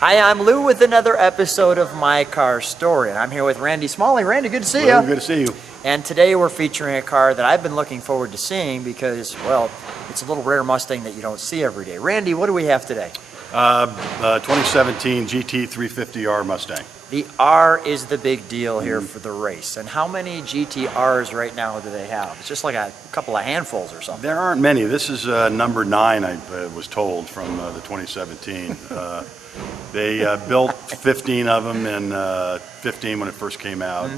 Hi, I'm Lou with another episode of My Car Story, and I'm here with Randy Smalley. Randy, good to see you. Good to see you. And today we're featuring a car that I've been looking forward to seeing because, well, it's a little rare Mustang that you don't see every day. Randy, what do we have today? 2017 GT350R Mustang. The R is the big deal here for the race. And how many GTRs right now do they have? It's just like a couple of handfuls or something. There aren't many. This is number 9, I was told, from the 2017. They built 15 of them in 15 when it first came out.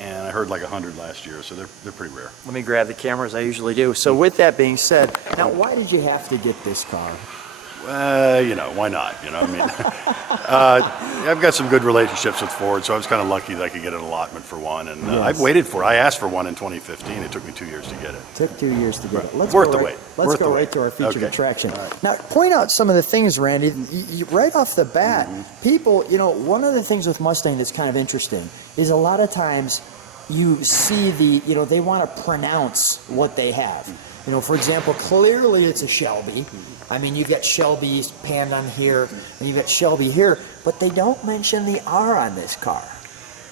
And I heard like 100 last year, so they're pretty rare. Let me grab the camera as I usually do. So with that being said, now why did you have to get this car? You know, why not? You know, I mean, I've got some good relationships with Ford, so I was kind of lucky that I could get an allotment for one. And I've waited for it. I asked for one in 2015. It took me 2 years to get it. Took 2 years to get it. Let's Worth the wait. Let's go right to our featured attraction. Now, point out some of the things, Randy. Right off the bat, people, you know, one of the things with Mustang that's kind of interesting is a lot of times you see they want to pronounce what they have. You know, for example, clearly it's a Shelby. I mean, you've got Shelby's panned on here, and you've got Shelby here, but they don't mention the R on this car.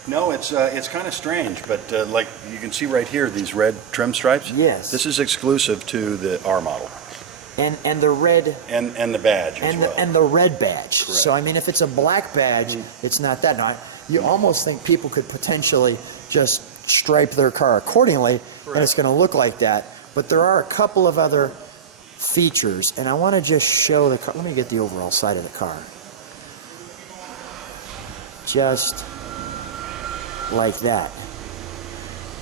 No, it's kind of strange, but like you can see right here, these red trim stripes. Yes. This is exclusive to the R model. And the red. And the badge as well. And the red badge. Correct. So I mean, if it's a black badge, it's not that. Now, you almost think people could potentially just stripe their car accordingly, and it's going to look like that. But there are a couple of other features, and I want to just show the car. Let me get the overall side of the car. Just like that.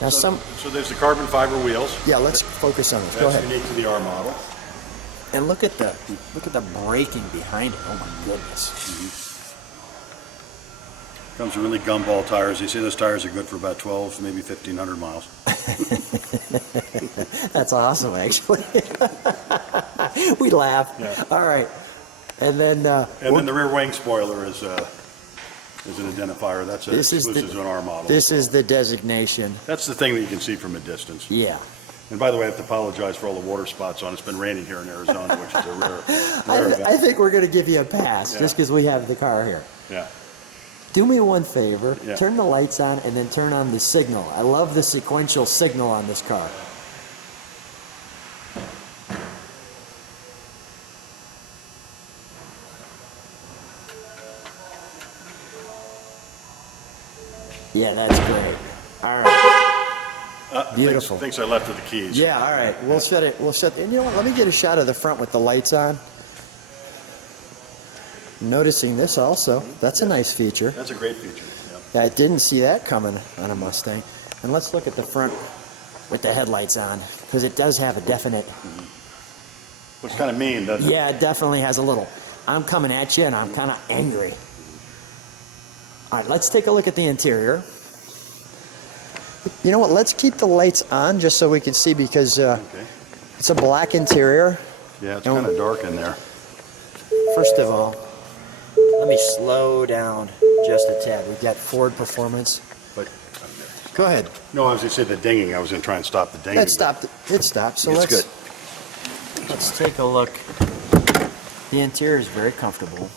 Now so there's the carbon fiber wheels. Yeah, let's focus on this. That's Go ahead. unique to the R model. And look at the braking behind it. Oh my goodness. Comes with really gumball tires. They say those tires are good for about 12, maybe 1,500 miles. That's awesome, actually. We laugh. Yeah. All right, and then the rear wing spoiler is an identifier. That's exclusive to an R model. This is the designation. That's the thing that you can see from a distance. Yeah. And by the way, I have to apologize for all the water spots on. It's been raining here in Arizona, which is a rare event. I think we're going to give you a pass just because we have the car here. Yeah. Do me one favor, Yeah. turn the lights on and then turn on the signal. I love the sequential signal on this car. Yeah, that's great. All right. Beautiful. Thinks I left with the keys. Yeah, all right. We'll shut it. And you know what? Let me get a shot of the front with the lights on. Noticing this also. That's a nice feature. That's a great feature. Yeah, I didn't see that coming on a Mustang. And let's look at the front with the headlights on, because it does have a definite... Looks kind of mean, doesn't it? Yeah, it definitely has a little... I'm coming at you, and I'm kind of angry. All right, let's take a look at the interior. You know what? Let's keep the lights on just so we can see, because it's a black interior. Yeah, it's kind of dark in there. First of all, let me slow down just a tad. We've got Ford Performance. But Go ahead. no, I was going to say the dinging. I was going to try and stop the dinging. It stopped. It stopped. So It's good. let's take a look. The interior is very comfortable.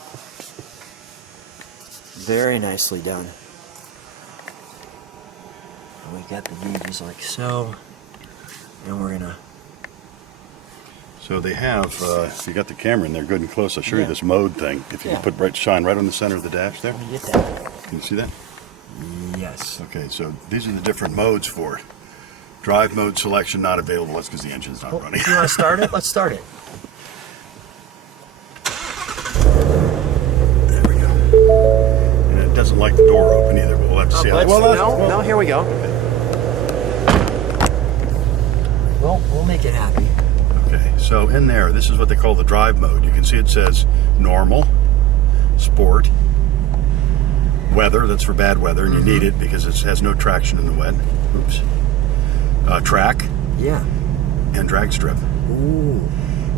Very nicely done. We got the view just like so. And we're gonna. So they have, if you got the camera in there good and close, I'll show you this mode thing. If you can put shine right on the center of the dash there. Let me get that. Can you see that? Yes. Okay, so these are the different modes for it. Drive mode selection not available. That's because the engine's not running. You want to start it? Let's start it. There we go. And it doesn't like the door open either, but we'll have to see how that Well, no, here we go. Well, we'll make it happy. Okay, so in there, this is what they call the drive mode. You can see it says normal, sport, weather, that's for bad weather, and you need it because it has no traction in the wet. Oops. Track. Yeah. And drag strip. Ooh.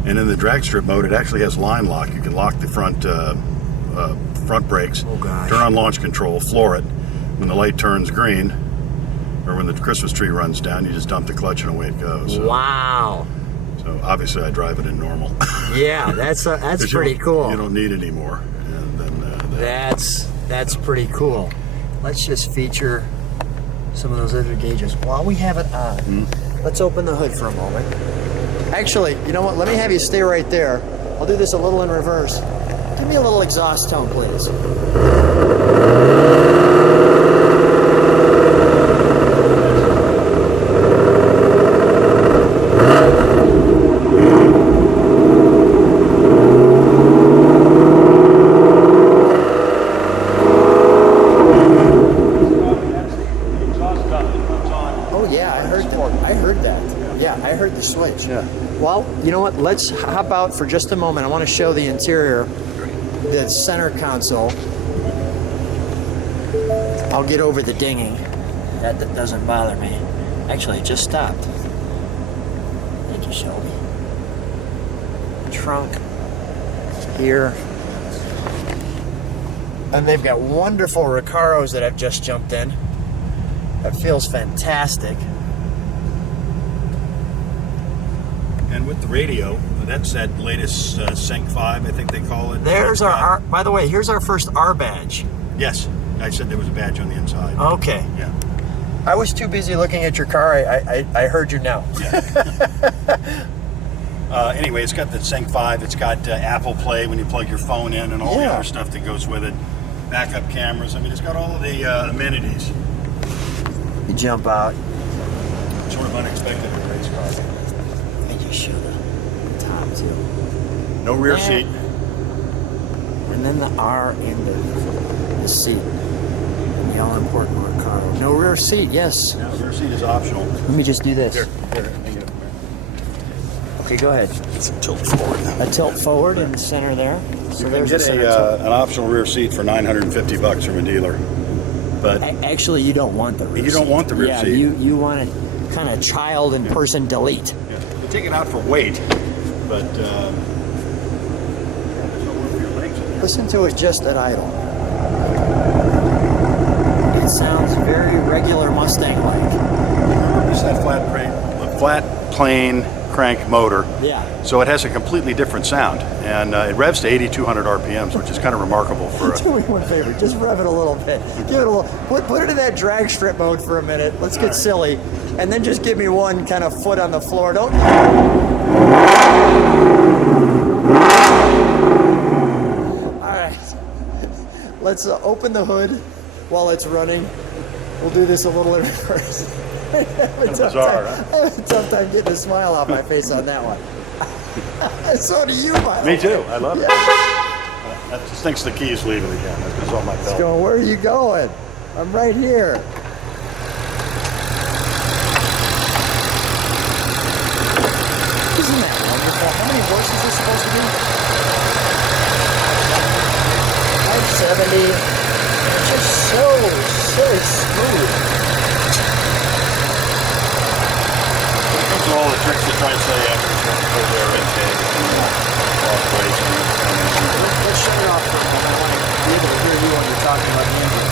And in the drag strip mode, it actually has line lock. You can lock the front brakes, turn on launch control, floor it. When the light turns green, or when the Christmas tree runs down, you just dump the clutch and away it goes. So, Wow. So obviously I drive it in normal. Yeah, that's pretty cool. You don't need it anymore. And then That's pretty cool. Let's just feature some of those other gauges. While we have it on, let's open the hood for a moment. Actually, you know what? Let me have you stay right there. I'll do this a little in reverse. Give me a little exhaust tone, please. Switch. Yeah. Well, you know what? Let's hop out for just a moment. I want to show the interior, the center console. I'll get over the dinging. That doesn't bother me. Actually, it just stopped. Thank you, Shelby. Trunk here. And they've got wonderful Recaros that have just jumped in. That feels fantastic. And with the radio, that's that latest Sync 5, I think they call it. There's our R. By the way, here's our first R badge. Yes, I said there was a badge on the inside. Okay. Yeah. I was too busy looking at your car. I heard you now. Yeah. Anyway, it's got the Sync 5. It's got Apple Play when you plug your phone in and all the other stuff that goes with it. Backup cameras. I mean, it's got all of the amenities. You jump out. Sort of unexpected in a race car. And you show the top too. No rear seat. And then the R in the seat. And the all-important Recaro. No rear seat, yes. No, rear seat is optional. Let me just do this. Here. Okay, go ahead. It's a tilt forward. A tilt forward in the center there. So You there's can the center get an optional rear seat for $950 from a dealer. But actually, you don't want the rear seat. You don't want the rear seat. Yeah, you want it kind of child and person delete. Yeah. You take it out for weight, but there's no room for your legs in there. Listen to it just at idle. It sounds very regular Mustang-like. It's that flat plane crank motor. Yeah. So it has a completely different sound, and it revs to 8,200 RPMs, which is kind of remarkable for a... Do me one favor, just rev it a little bit. Give it a little. Put it in that drag strip mode for a minute. Let's get silly, and then just give me one kind of foot on the floor. Don't. All right. Let's open the hood while it's running. We'll do this a little in reverse. I have a tough time getting a smile off my face on that one. So do you, Mike. Me too. I love it. I just think the key is leaving again. That's on my belt. Going, where are you going? I'm right here. Isn't that wonderful? How many horses is supposed to be? 570. It's just so smooth. All the tricks to try and say after their intake off racing. Let's shut it off for a moment. I want to be able to hear you when you're talking about the engine.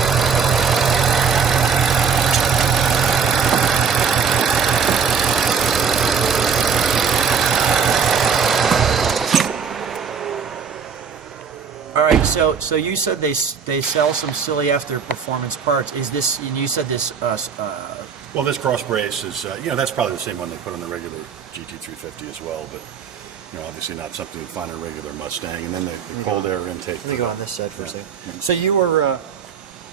All right, so you said they sell some silly after performance parts. Is this? And you said this. Well, this cross brace is, that's probably the same one they put on the regular GT350 as well, but, obviously not something you find in a regular Mustang. And then the cold air intake. Let me go on this side for a second. So you were,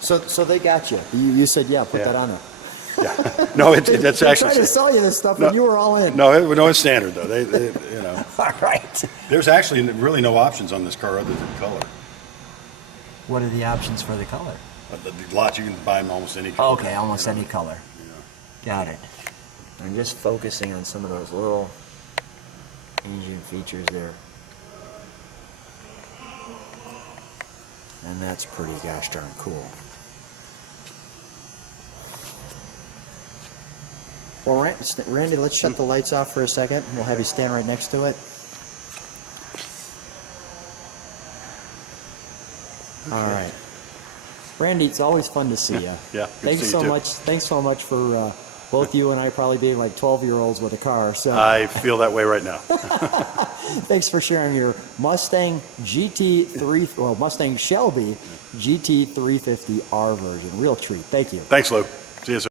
so they got you. You said, put that on there. Yeah. No, that's actually. Trying to sell you this stuff, and you were all in. No, it's standard though. They All right. There's actually really no options on this car other than color. What are the options for the color? The lot you can buy them almost any color. Okay, almost any color. Got it. I'm just focusing on some of those little engine features there. And that's pretty gosh darn cool. Well, Randy, let's shut the lights off for a second. We'll have you stand right next to it. Okay. All right. Randy, it's always fun to see you. Yeah. Thanks so much. Thanks so much for both you and I probably being like 12-year-olds with a car. So I feel that way right now. thanks for sharing your Mustang Mustang Shelby GT350R version. Real treat. Thank you. Thanks, Lou. See you soon.